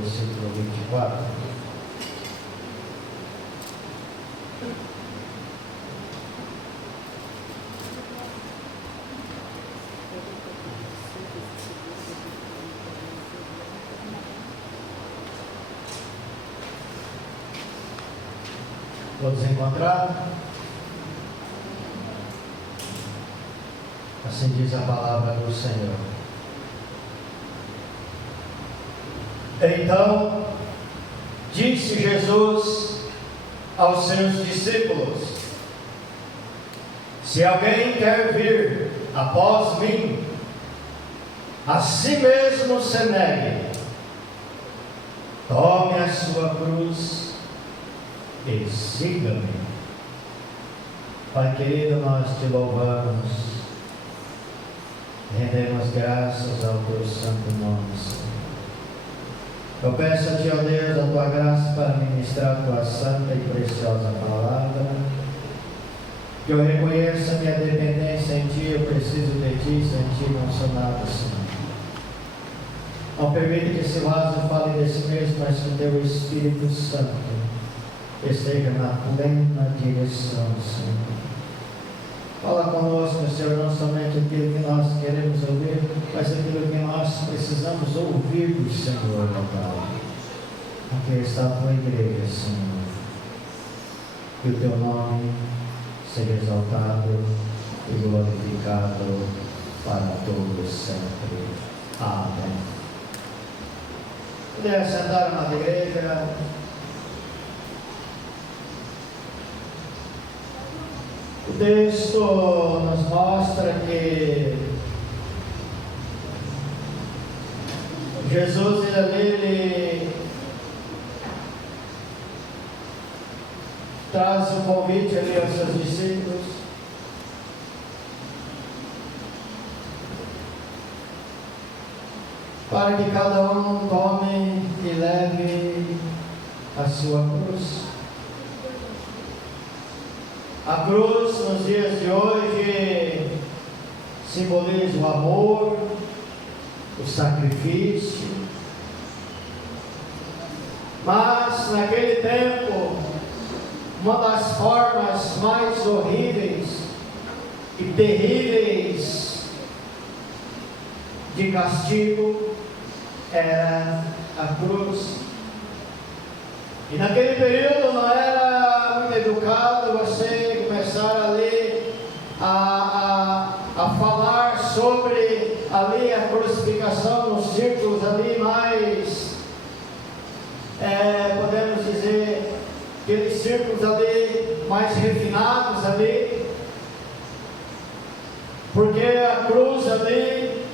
versículo 24. Todos encontraram? Assim diz a palavra do Senhor. Então, disse Jesus aos seus discípulos: se alguém quer vir após mim, a si mesmo se negue, tome a sua cruz e siga-me. Pai querido, nós te louvamos, rendemos graças ao teu santo nome, Senhor. Eu peço a ti, ó Deus, a tua graça para ministrar a tua santa e preciosa palavra, que eu reconheça a minha dependência em ti, eu preciso de ti, sem ti não sou nada, Senhor. Não permite que esse vaso fale de si mesmo, mas que o teu Espírito Santo esteja na plena direção, Senhor. Fala conosco, Senhor, não somente aquilo que nós queremos ouvir, mas aquilo que nós precisamos ouvir do Senhor, ó Pai. Aqui está a tua igreja, Senhor. Que o teu nome seja exaltado e glorificado para todos sempre. Amém. Puder sentar na igreja. O texto nos mostra que Jesus ele traz um convite ali aos seus discípulos para que cada um tome e leve a sua cruz. A cruz, nos dias de hoje, simboliza o amor, o sacrifício, mas naquele tempo, uma das formas mais horríveis e terríveis de castigo era a cruz. E naquele período não era muito educado você começar ali a falar sobre ali a crucificação nos círculos ali mais, podemos dizer, aqueles círculos ali mais refinados ali, porque a cruz ali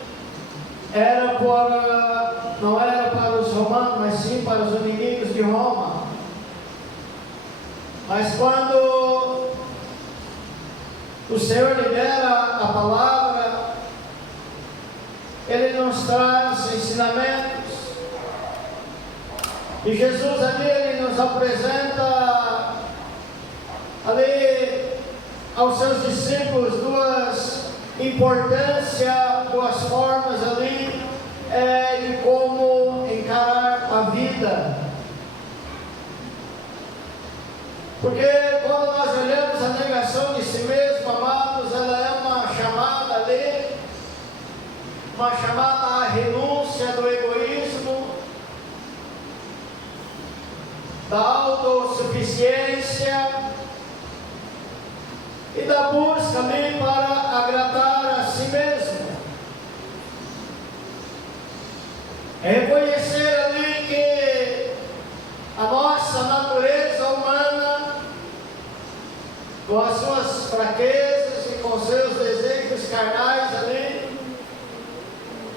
não era para os romanos, mas sim para os inimigos de Roma. Mas quando o Senhor libera a palavra, Ele nos traz ensinamentos, e Jesus ali, Ele nos apresenta ali aos seus discípulos duas formas ali de como encarar a vida. Porque quando nós olhamos a negação de si mesmo, amados, ela é uma chamada ali, uma chamada à renúncia do egoísmo, da autossuficiência e da busca ali para agradar a si mesmo. É reconhecer ali que a nossa natureza humana, com as suas fraquezas e com seus desejos carnais ali,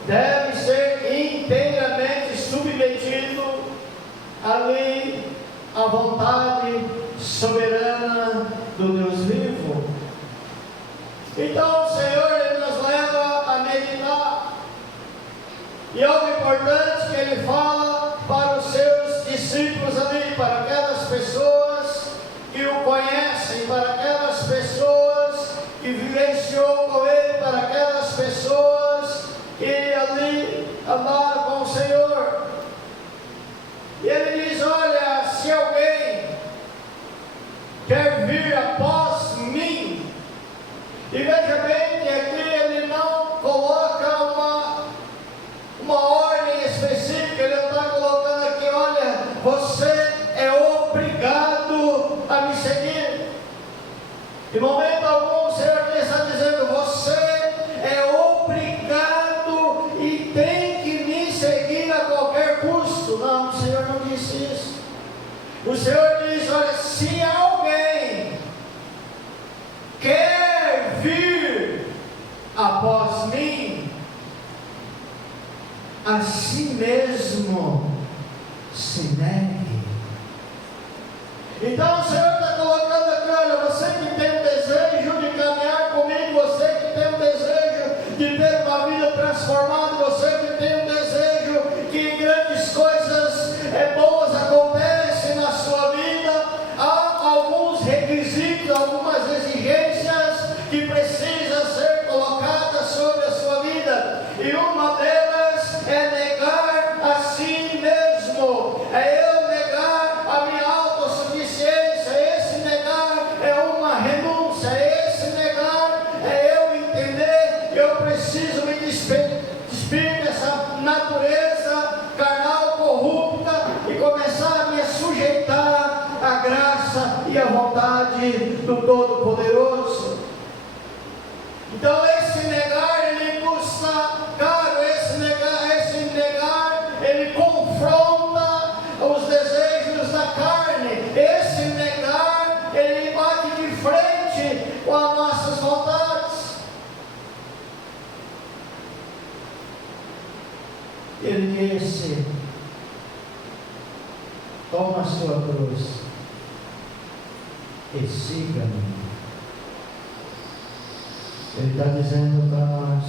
deve ser inteiramente submetido ali à vontade soberana do Deus vivo. Então o Senhor, Ele nos leva a meditar, e algo importante que Ele fala para os seus discípulos ali, para aquelas pessoas que o conhecem, para aquelas pessoas que vivenciou com Ele, para aquelas pessoas que ali andaram com o Senhor. O Senhor diz: olha, se alguém quer vir após mim, a si mesmo se negue. Então o Senhor está colocando aqui: olha, você que tem o desejo de caminhar comigo, você que tem o desejo de ter uma vida transformada, você que tem o desejo que grandes coisas boas acontecem na sua vida, há alguns requisitos, algumas exigências que precisam ser colocadas sobre a sua vida, e uma delas é negar a si mesmo, é eu negar a minha autossuficiência, esse negar é uma renúncia, esse negar é eu entender que eu preciso me despir dessa natureza carnal corrupta e começar a me sujeitar à graça e à vontade do Todo-Poderoso. Então esse negar, ele custa caro, esse negar, ele confronta os desejos da carne, esse negar, ele bate de frente com as nossas vontades. Ele disse: toma a sua cruz e siga-me. Ele está dizendo para nós: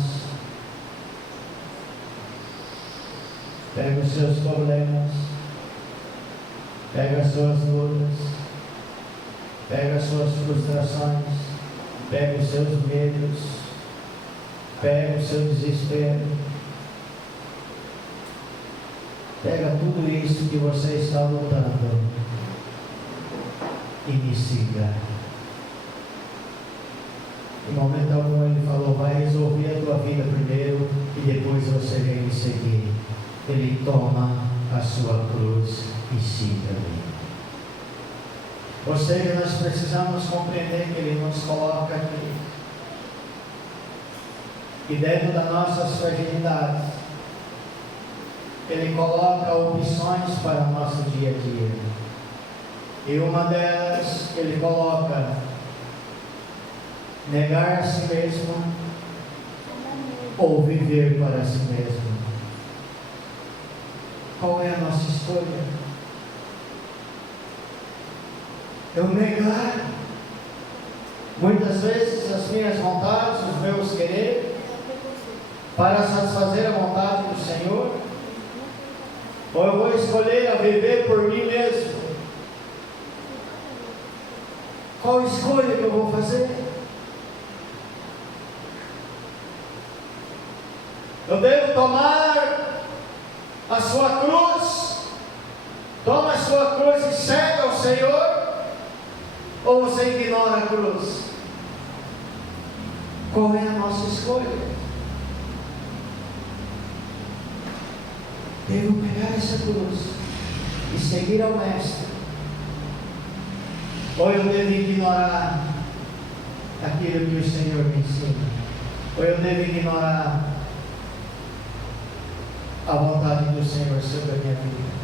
pega os seus problemas, pega as suas lutas, pega as suas frustrações, pega os seus medos, pega o seu desespero, pega tudo isso que você está lutando e me siga. Em momento algum ele falou: vai resolver a tua vida primeiro e depois você vem me seguir. Ele toma a sua cruz e siga-me. Ou seja, nós precisamos compreender que ele nos coloca aqui, e dentro das nossas fragilidades, ele coloca opções para o nosso dia a dia, e uma delas ele coloca negar a si mesmo ou viver para si mesmo. Qual é a nossa escolha? Eu negar muitas vezes as minhas vontades, os meus quereres, para satisfazer a vontade do Senhor? Ou eu vou escolher a viver por mim mesmo? Qual escolha que eu vou fazer? Eu devo tomar a sua cruz? Toma a sua cruz e segue ao Senhor? Ou você ignora a cruz? Qual é a nossa escolha? Devo pegar essa cruz e seguir ao Mestre? Ou eu devo ignorar aquilo que o Senhor me ensina? Ou eu devo ignorar a vontade do Senhor sobre a minha vida?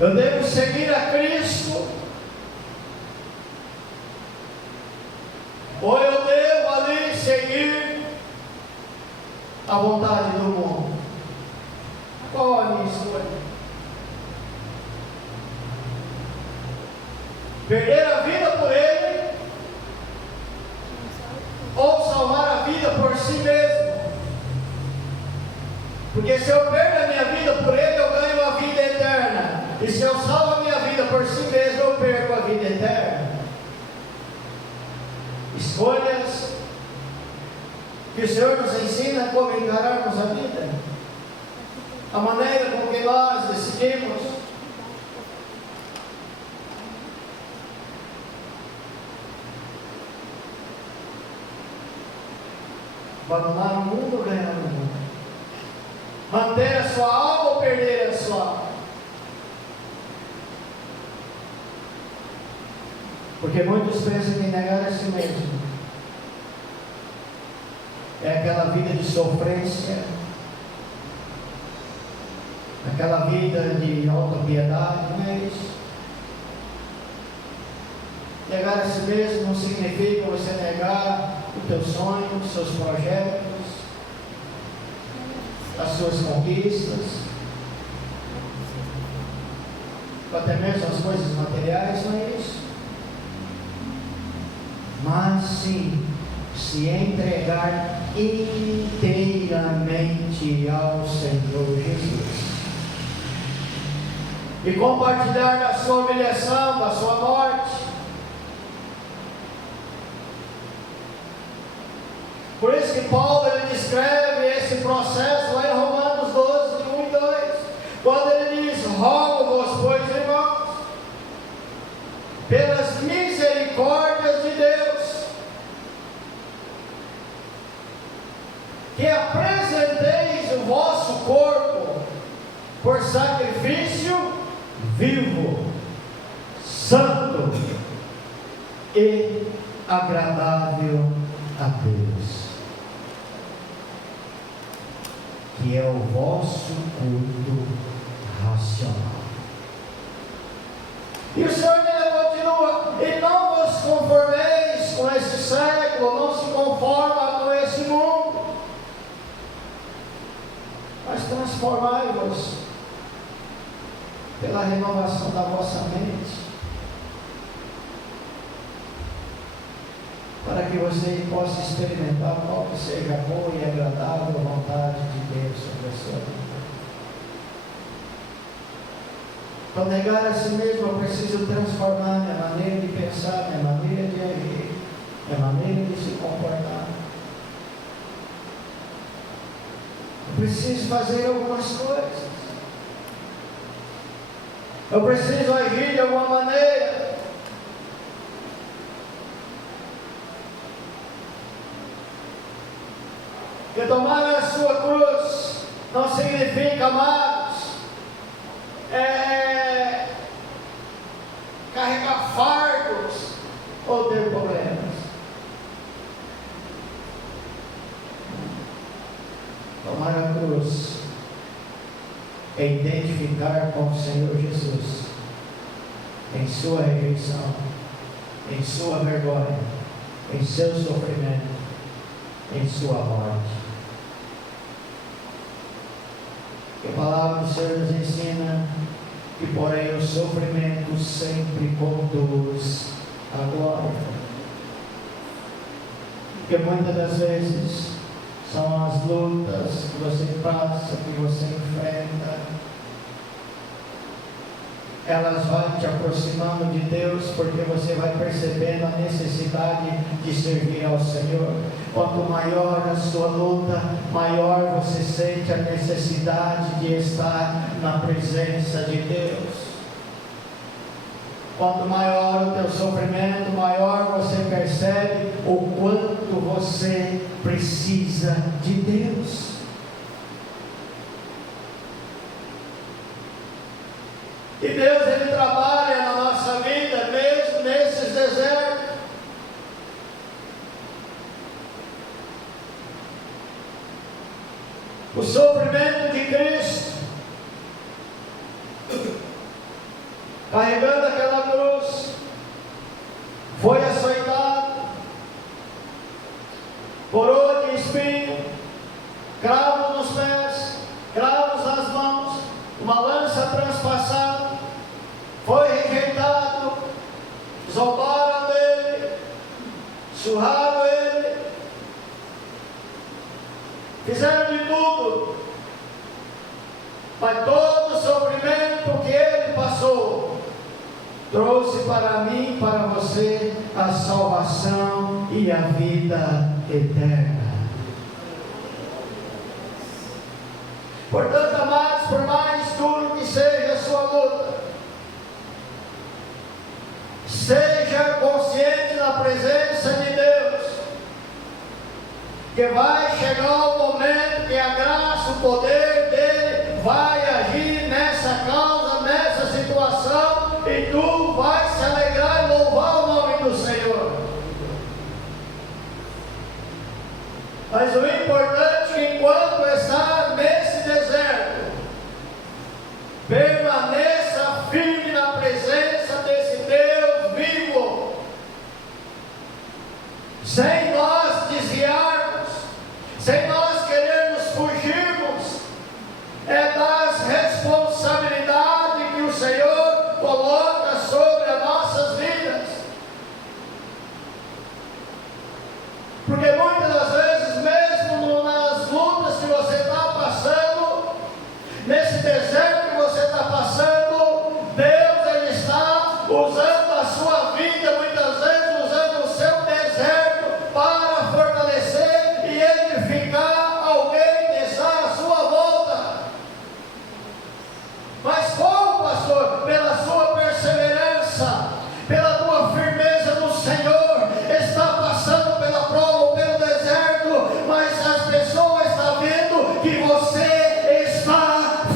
Eu devo seguir a Cristo? Ou eu devo ali seguir a vontade do mundo? Qual a minha escolha? Perder a vida por Ele, ou salvar a vida por si mesmo? Porque se eu perco a minha vida por Ele, eu ganho a vida eterna. E se eu salvo a minha vida por si mesmo, eu perco a vida eterna. Escolhas que o Senhor nos ensina como encararmos a vida, a maneira com que nós decidimos. Abandonar o mundo ou ganhar o mundo? Manter a sua alma ou perder a sua alma? Porque muitos pensam que negar a si mesmo é aquela vida de sofrência, aquela vida de autopiedade, não é isso. Negar a si mesmo não significa você negar o teu sonho, os seus projetos, as suas conquistas, até mesmo as coisas materiais, não é isso. Mas sim, se entregar inteiramente ao Senhor Jesus e compartilhar da sua humilhação, da sua morte. Por isso que Paulo ele descreve esse processo lá em Romanos 12, de 1 e 2, quando ele diz: rogo-vos, pois, irmãos, pelas misericórdias de Deus, que apresenteis o vosso corpo por sacrifício vivo, santo e agradável a Deus, que é o vosso culto racional. E o Senhor ainda continua: e não vos conformeis com esse século, não se conforma com esse mundo, mas transformai-vos pela renovação da vossa mente, para que você possa experimentar qual que seja a boa e agradável vontade de Deus sobre a sua vida. Para negar a si mesmo, eu preciso transformar minha maneira de pensar, minha maneira de agir, minha maneira de se comportar. Eu preciso fazer algumas coisas. Eu preciso agir de alguma maneira. Que tomar a sua cruz não significa, amados, carregar fardos ou ter problemas. Tomar a cruz é identificar com o Senhor Jesus em sua rejeição, em sua vergonha, em seu sofrimento, em sua morte. A palavra do Senhor nos ensina que, porém, o sofrimento sempre conduz à glória. Porque muitas das vezes são as lutas que você passa, que você enfrenta, elas vão te aproximando de Deus, porque você vai percebendo a necessidade de servir ao Senhor. Quanto maior a sua luta, maior você sente a necessidade de estar na presença de Deus. Quanto maior o teu sofrimento, maior você percebe o quanto você precisa de Deus. E Deus, Ele trabalha na nossa vida, mesmo nesses desertos. O sofrimento de Cristo, carregando aquela cruz, foi açoitado, coroa de espinho, cravos nos pés, cravos nas mãos, uma lança transpassada, foi rejeitado, zombaram dele, surraram ele, fizeram de tudo, mas todo o sofrimento que ele passou trouxe para mim e para você a salvação e a vida eterna. Portanto, amados, por mais duro que seja a sua luta, seja consciente da presença de Deus, que vai chegar o momento que a graça, o poder dele vai agir nessa causa, nessa situação, e tu vai se alegrar e louvar o nome do Senhor. Mas o importante é que enquanto está nesse deserto,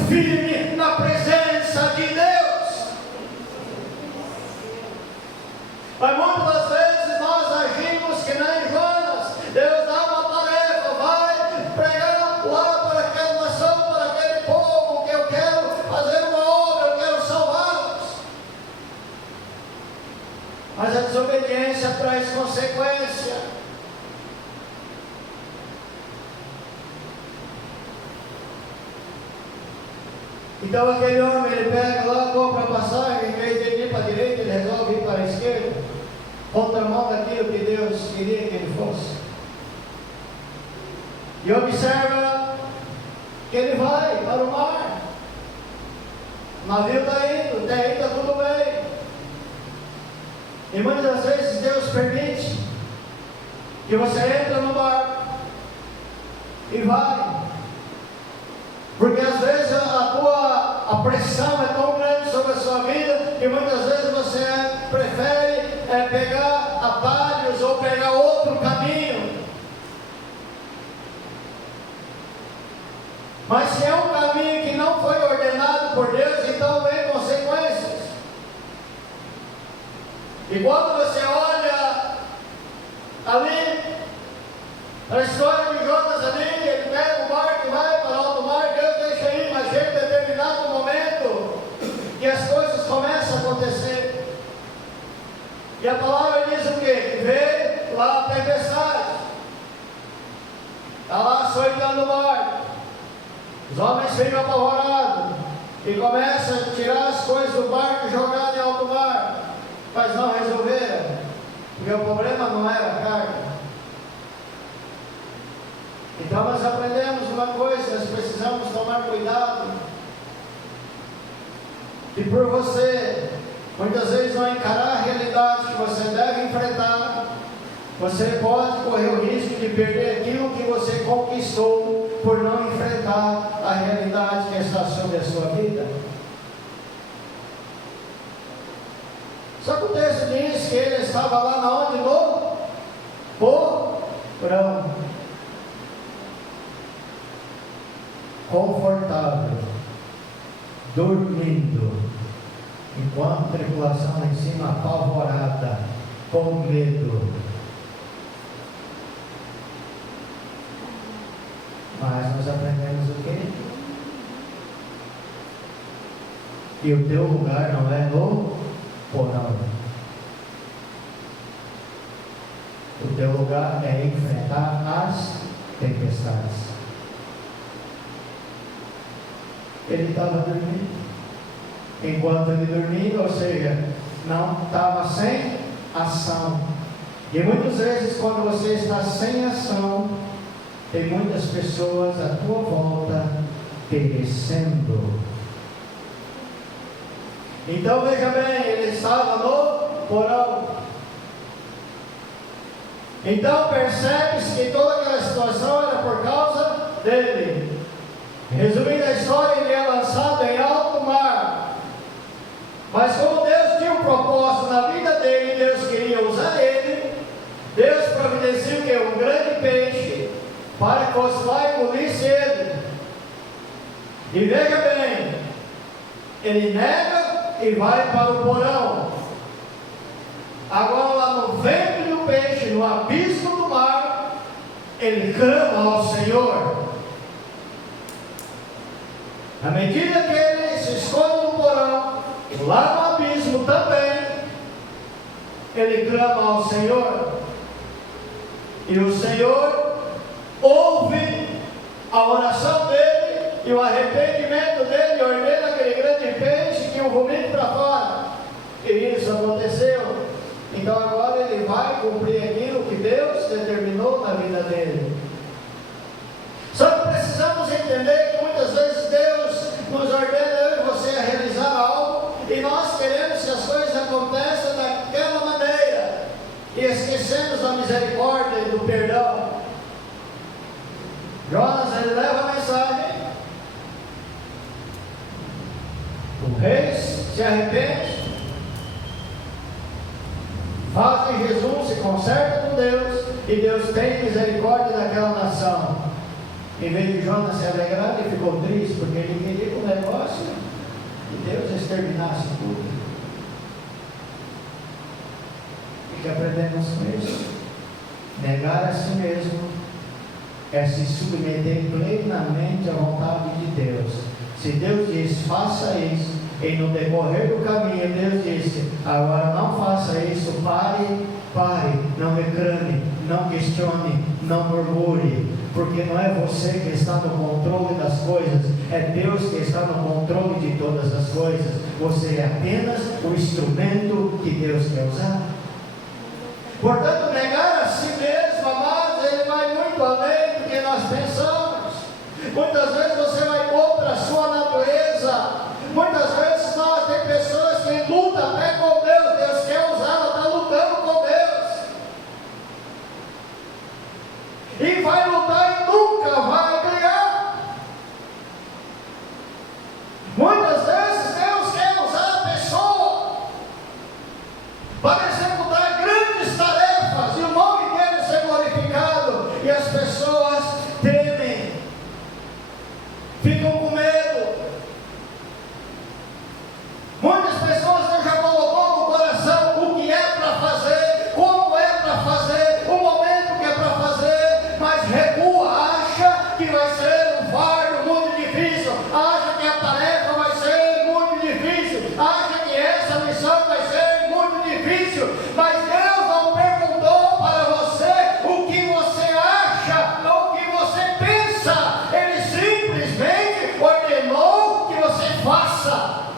firme na presença de Deus. Mas muitas vezes nós agimos que nem Jonas. Deus dá uma tarefa, vai pregar lá para aquela nação, para aquele povo, que eu quero fazer uma obra, eu quero salvá-los. Mas a desobediência traz consequência. Então aquele homem, ele pega lá, compra a passagem, em vez de ir para a direita, ele resolve ir para a esquerda, contramão daquilo que Deus queria que ele fosse. E observa que ele vai para o mar. O navio está indo, até aí está tudo bem. E muitas vezes Deus permite que você entre no barco e vai. Porque às vezes a pressão é tão grande sobre a sua vida que muitas vezes você prefere pegar atalhos ou pegar outro caminho. Mas se é um caminho que não foi ordenado por Deus, então vem consequências. E quando você olha ali, a história de Jonas ali, ele pega o barco e vai para alto mar, Deus deixa ir, mas chega em determinado momento que as coisas começam a acontecer. E a palavra diz o quê? Vê lá a tempestade. Está lá açoitando o mar. Os homens ficam apavorados e começam a tirar as coisas do barco e jogar em alto mar. Mas não resolveram, porque o problema não era a carga. Então nós aprendemos uma coisa, nós precisamos tomar cuidado. E por você, muitas vezes não encarar a realidade que você deve enfrentar, você pode correr o risco de perder aquilo que você conquistou por não enfrentar a realidade que está sobre a sua vida. Só que o texto diz que ele estava lá na onde? No porão. Confortável, dormindo, enquanto a tripulação lá em cima apavorada, com medo. Mas nós aprendemos o quê? Que o teu lugar não é no porão. O teu lugar é enfrentar as tempestades. Ele estava dormindo. Enquanto ele dormia, ou seja, não estava sem ação. E muitas vezes, quando você está sem ação, tem muitas pessoas à tua volta perecendo. Então veja bem, ele estava no porão. Então percebe-se que toda aquela situação era por causa dele. Resumindo a história, ele é lançado em alto mar. Mas como Deus tinha um propósito na vida dele, Deus queria usar ele, Deus providenciou que um grande peixe para que fosse lá e engolisse ele. E veja bem, ele nega e vai para o porão. Agora lá no ventre do peixe, no abismo do mar, ele clama ao Senhor. À medida que ele se esconde no porão, lá no abismo também, ele clama ao Senhor. E o Senhor ouve a oração dele e o arrependimento dele, ordena aquele grande peixe que o vomite para fora. E isso aconteceu. Então agora ele vai cumprir aquilo que Deus determinou na vida dele. Só que precisamos entender que muitas vezes Deus nos ordena, eu e você, a realizar algo, e nós queremos que as coisas aconteçam daquela maneira, e esquecemos da misericórdia e do perdão. Jonas, ele leva a mensagem, o rei se arrepende, faz de Jesus, se conserta com Deus, e Deus tem misericórdia daquela nação. Em vez de Jonas se alegrar, ele ficou triste, porque ele queria comer que aprendemos com isso? Negar a si mesmo é se submeter plenamente à vontade de Deus. Se Deus diz, faça isso, e no decorrer do caminho Deus disse, agora não faça isso, pare, não reclame, não questione, não murmure, porque não é você que está no controle das coisas, é Deus que está no controle de todas as coisas. Você é apenas o instrumento que Deus quer usar. Portanto, negar a si mesmo, amados, ele vai muito além do que nós pensamos. Muitas vezes você vai contra a sua natureza. Muitas vezes tem pessoas que lutam até com Deus. Deus quer usar, está lutando com Deus. E vai lutar e nunca vai ganhar. Muitas vezes Deus quer usar a pessoa para executar grandes tarefas e o nome dele ser glorificado. E as pessoas temem, ficam com medo. Muitas pessoas Deus já colocou no coração o que é para fazer, como é para fazer, o momento que é para fazer, mas recua, acha que vai ser um fardo muito difícil, acha que a tarefa vai ser muito difícil, acha que essa missão vai ser muito difícil, mas Deus não perguntou para você o que você acha ou o que você pensa, Ele simplesmente ordenou que você faça.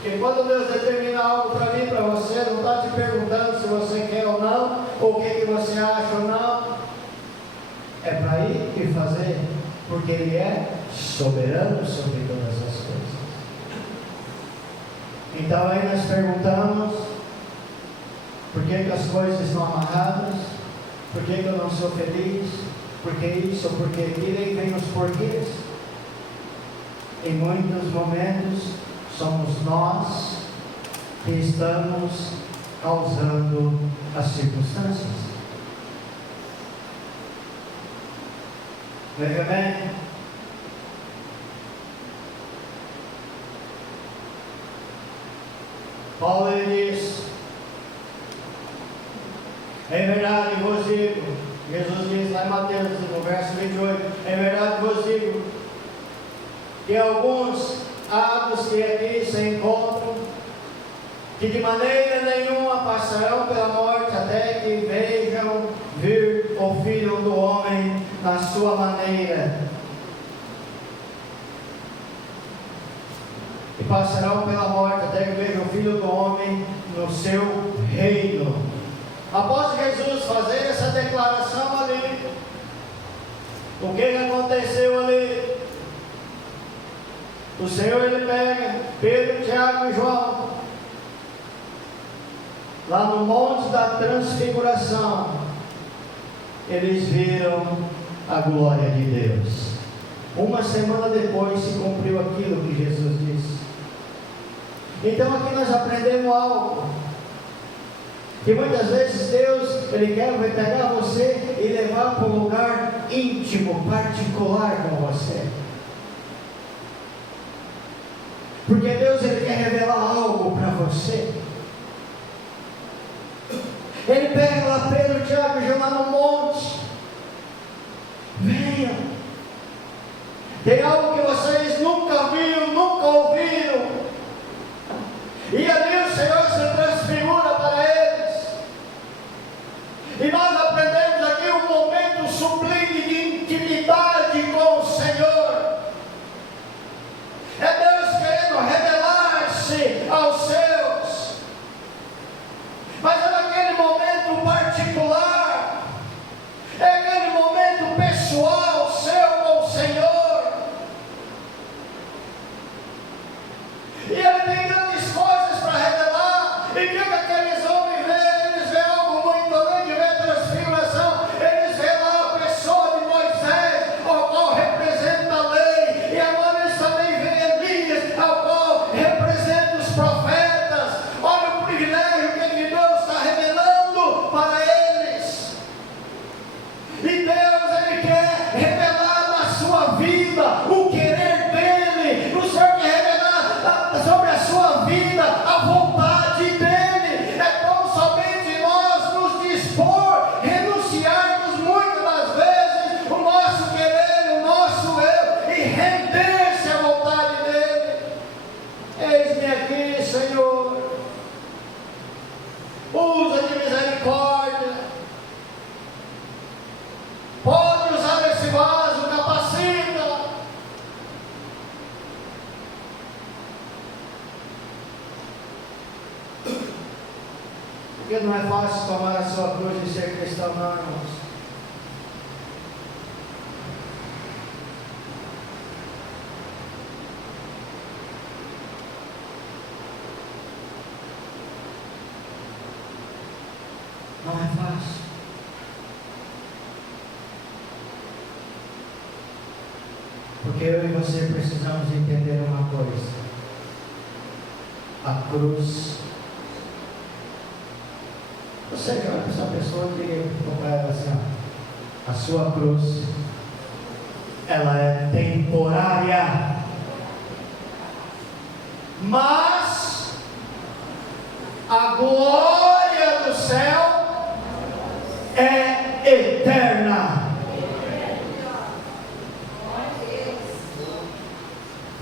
Porque quando Deus determina algo para mim, para você, não está te perguntando se você quer ou não, ou o que você acha ou não. É para ir e fazer, porque Ele é soberano sobre todas as coisas. Então aí nós perguntamos, por que as coisas estão amarradas? Por que eu não sou feliz? Por que isso? Por que aquilo? E vem os porquês. Em muitos momentos, somos nós que estamos causando as circunstâncias. Veja bem, Paulo diz, é verdade vos digo, Jesus diz lá em Mateus, no verso 28, é verdade vos digo, que alguns atos que aqui se encontram, que de maneira nenhuma passarão pela morte até que vejam vir o Filho do Homem na sua maneira, e passarão pela morte até que vejam o Filho do Homem no seu reino. Após Jesus fazer essa declaração ali, o que aconteceu ali? O Senhor, Ele pega Pedro, Tiago e João, lá no Monte da Transfiguração, eles viram a glória de Deus. Uma semana depois se cumpriu aquilo que Jesus disse. Então aqui nós aprendemos algo, que muitas vezes Deus, Ele quer pegar você e levar para um lugar íntimo, particular com você. Porque Deus, Ele quer revelar algo para você. Ele pega lá Pedro, Tiago e João lá no monte. Venham. Tem algo que vocês nunca viram, nunca ouviram. E ali o Senhor se transfigura para eles. E nós aprendemos aqui um momento sublime de intimidade com o Senhor. É Deus querendo revelar-se aos seus. Mas é naquele momento particular, é aquele momento pessoal seu com o Senhor. Porque não é fácil tomar a sua cruz e ser cristão, não, irmãos. Não é fácil. Porque eu e você precisamos entender uma coisa. A cruz. Você já olha para essa pessoa e diria para ela assim, ó, a sua cruz, ela é temporária. Mas a glória do céu é eterna.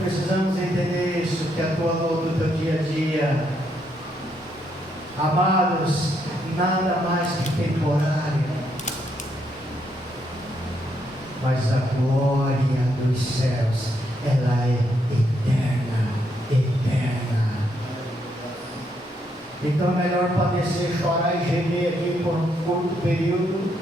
Precisamos entender isso, que a tua luta, o teu dia a dia, amados, nada mais que temporário, mas a glória dos céus, ela é eterna, eterna. Então é melhor padecer, chorar e gemer aqui por um curto período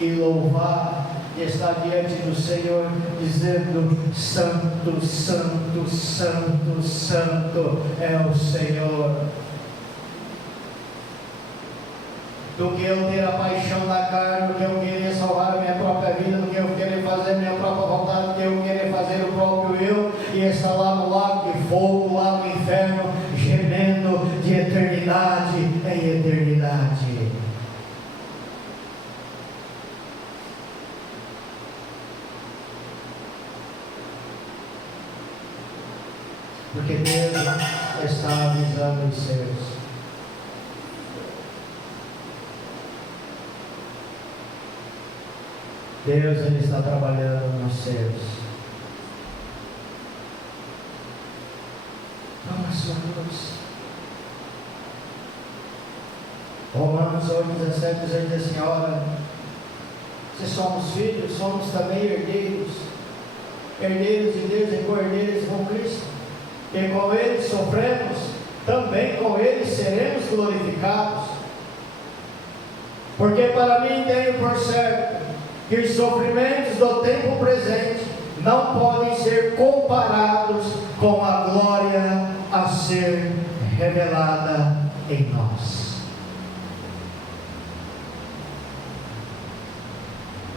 e louvar e estar diante do Senhor dizendo: Santo, Santo, Santo, Santo é o Senhor. Do que eu ter a paixão da carne, do que eu querer salvar a minha própria vida, do que eu querer fazer a minha própria vontade, do que eu querer fazer o próprio eu e estar lá no lago de fogo, lá no inferno, gemendo de eternidade em eternidade. Porque Deus está avisando os seus. Deus, Ele está trabalhando nos seus. Toma a sua cruz. Romanos 8:17 diz assim: ora, se somos filhos, somos também herdeiros. Herdeiros de Deus e co-herdeiros com Cristo. E com Ele sofremos, também com Ele seremos glorificados. Porque para mim tenho por certo que os sofrimentos do tempo presente não podem ser comparados com a glória a ser revelada em nós.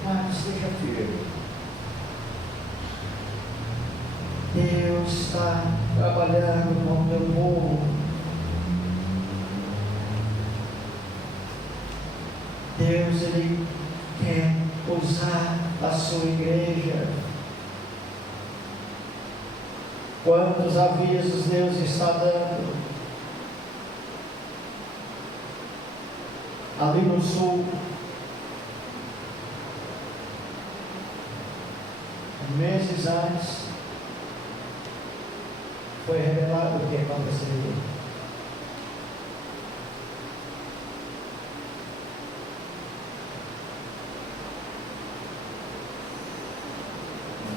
Mas seja firme. Deus está trabalhando com o teu povo. Deus, Ele quer usar a sua igreja. Quantos avisos Deus está dando? Ali no sul, meses antes, foi revelado o que aconteceria.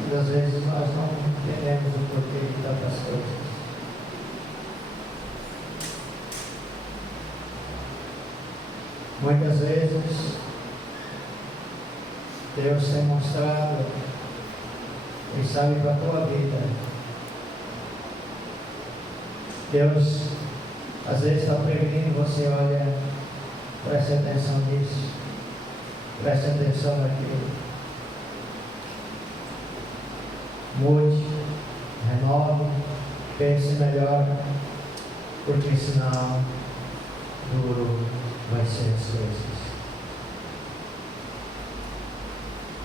Muitas vezes nós não entendemos o porquê de tantas coisas. Muitas vezes Deus tem mostrado e sabe para a tua vida. Deus às vezes está prevenindo você: olha, preste atenção nisso, preste atenção naquilo. Mude, renove, pense melhor, porque senão duro vai ser as coisas.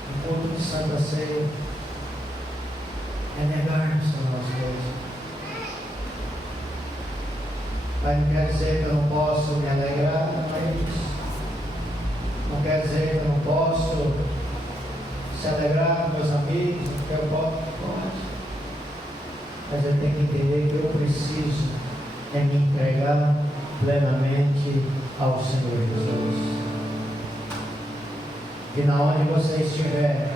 O culto de Santa Ceia é negar-nos a nós mesmos. Mas não quer dizer que eu não posso me alegrar, não é isso. Não quer dizer que eu não posso se alegrar com meus amigos, que eu posso. Mas eu tenho que entender que eu preciso me entregar plenamente ao Senhor Jesus. E na onde você estiver,